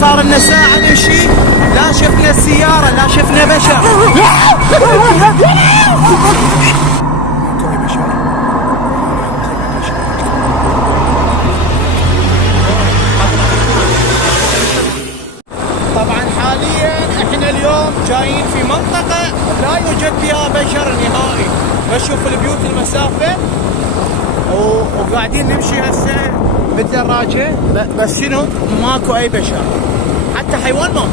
صار لنا ساعة نمشي، لا شفنا سيارة لا شفنا بشر. طبعا حاليا احنا اليوم جايين في منطقة لا يوجد فيها بشر نهائي، بشوف البيوت المسافة وقاعدين نمشي هسه بالدراجة، بس شنو ماكو اي بشر حتى حيوان ماكو.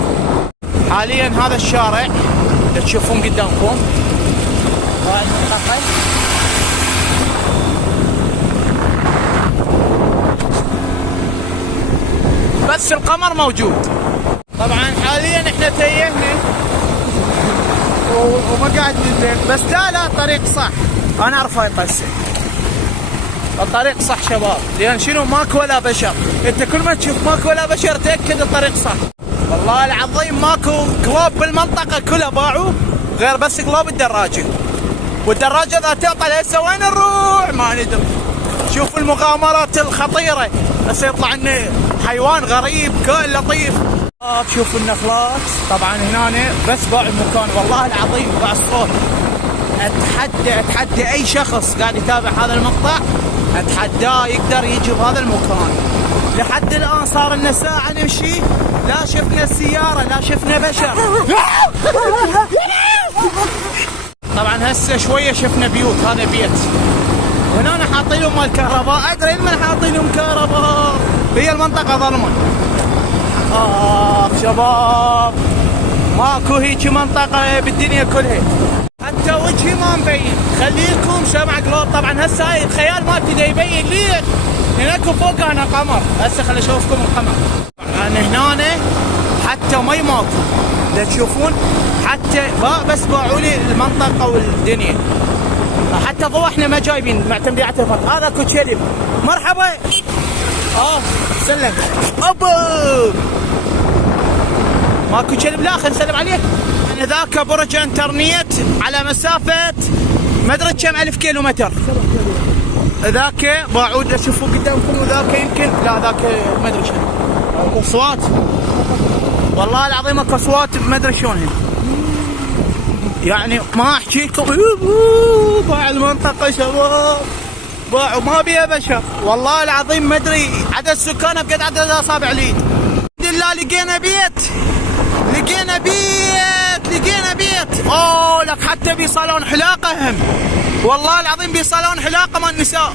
حاليا هذا الشارع اللي تشوفون قدامكم هاي المنطقة، بس القمر موجود. طبعا حاليا احنا تيهنا وما قاعد نزين، بس لا الطريق صح، انا اعرف هاي قصة الطريق صح شباب، لان شنو ماكو ولا بشر. انت كل ما تشوف ماكو ولا بشر تاكد الطريق صح. والله العظيم ماكو كلاب بالمنطقة كلها باعوا غير بس كلاب الدراجة، والدراجة اذا تعطل هسه وين نروح ما ندري. شوف المغامرات الخطيرة، هسه يطلع لنا حيوان غريب كائن لطيف. شوفوا النخلات. طبعا هنا بس باع المكان، والله العظيم باع الصوت. اتحدى اي شخص قاعد يتابع هذا المقطع، اتحداه يقدر يجي بهذا المكان. لحد الان صار لنا ساعة نمشي، لا شفنا سيارة لا شفنا بشر. طبعا هسه شوية شفنا بيوت، هذا بيت وهنا حاطين لهم الكهرباء، ادري من حاطين لهم كهرباء، هي المنطقة ظلمة. شباب ماكو هيك منطقة بالدنيا كلها، حتى وجهي ما مبين. خليكم شمع قلوب. طبعا هسه هاي الخيال مالتي دا يبين ليش هناك فوق انا قمر. هسه خلي اشوفكم القمر. طبعا هنا حتى مي ماكو، دا تشوفون حتى بس باعوا لي المنطقة والدنيا، حتى ضوء احنا ما جايبين، معتمدين على التلفون. هذا اكو كلب، مرحبا. سلم. ابا ماكو كلب، لا خلينا نسلم عليك. يعني ذاك برج انترنت على مسافة ما ادري كم الف كيلو متر. ذاك باعود تشوفوا قدامكم، وذاك يمكن لا ذاك ما ادري شنو. اكو اصوات والله العظيم، اكو اصوات ما ادري شلون هنا. يعني ما احكي لكم باع المنطقة شباب، باعوا ما بيها بشر. والله العظيم ما ادري عدد سكانها بقد عدد اصابع اليد. الحمد لله لقينا بيت، لقينا بيت. لك حتى بصالون حلاقة هم، والله العظيم بصالون حلاقة مال النساء.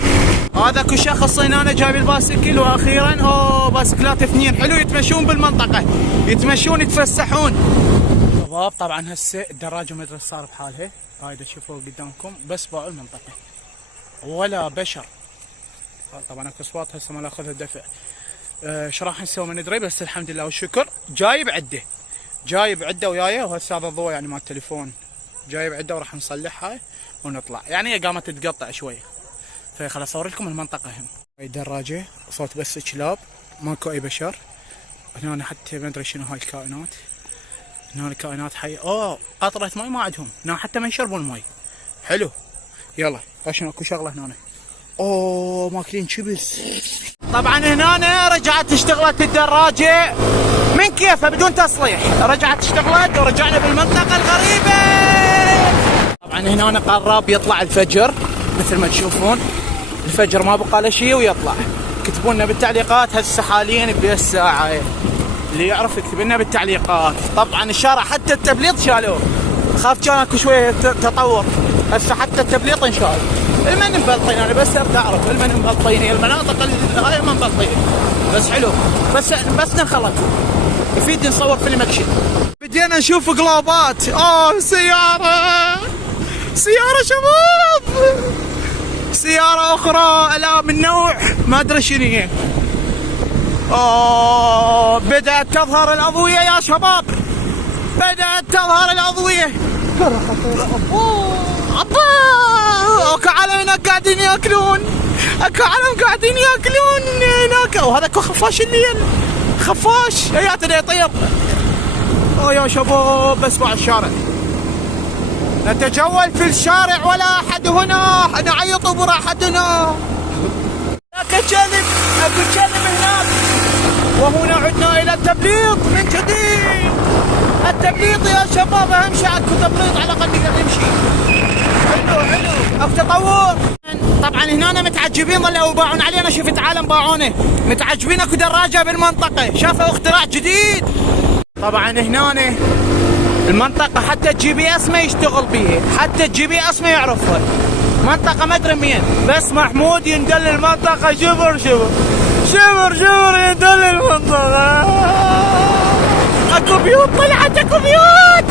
هذا كل شخص هنا جايب الباسكل، واخيرا باسكلات اثنين حلو يتمشون بالمنطقة، يتمشون يتفسحون. شباب طبعا هسه الدراجة ما ادري صار بحالها، هاي تشوفوها قدامكم، بس باعوا المنطقة ولا بشر. طبعا اكو اصوات هسه ما ناخذها دفع. ايش راح نسوي ما ندري، بس الحمد لله والشكر جايب عده وياي. وهسه هذا الضوء يعني مال التليفون جايب عده، وراح نصلحها ونطلع. يعني هي قامت تتقطع شوي، فخل اصور لكم المنطقه هم. هاي الدراجه صوت بس كلاب، ماكو اي بشر. هنا حتى ما ادري شنو هاي الكائنات، هنا الكائنات حيه. قطره ماي ما عندهم هنا، حتى ما يشربون الماي. حلو يلا عشان اكو شغله هنا. ماكلين شبس. طبعا هنا رجعت اشتغلت الدراجة من كيفها بدون تصليح، رجعت اشتغلت ورجعنا بالمنطقة الغريبة. طبعا هنا قرب يطلع الفجر مثل ما تشوفون، الفجر ما بقى له شيء ويطلع. كتبوا لنا بالتعليقات هسه حاليا بهالساعة، اللي يعرف يكتب لنا بالتعليقات. طبعا الشارع حتى التبليط شالوه، خاف كان اكو شوية تطور، هسه حتى التبليط انشال. المن مبلطين، انا بس اعرف المن مبلطين، المناطق هاي ما مبلطين، بس حلو. بس نخلط يفيد نصور فيلم اكشن. بدينا نشوف قلابات. سيارة شباب، سيارة اخرى لا من نوع ما ادري شنو هي. بدأت تظهر الاضوية يا شباب، بدأت تظهر الاضوية. اكو علم قاعدين ياكلون، هناك. وهذا اكو خفاش الليل، خفاش هياته يطير. يا شباب بس مع الشارع، نتجول في الشارع ولا احد هنا، نعيط براحتنا. اكو كلب هناك، وهنا عدنا الى التبليط من جديد. التبليط يا شباب اهم شيء عندكم تبليط على الاقل نقدر نمشي. حلو او تطور. طبعا هنا متعجبين ظلوا يباعون علينا. شوف تعالوا باعونه متعجبين. اكو دراجه بالمنطقه شافوا اختراع جديد. طبعا هنا المنطقه حتى الجي بي اس ما يشتغل بيها، حتى الجي بي اس ما يعرفها. منطقه ما ادري مين، بس محمود يندل المنطقه. شبر شبر شبر شبر يندل المنطقه. اكو بيوت طلعت، اكو بيوت.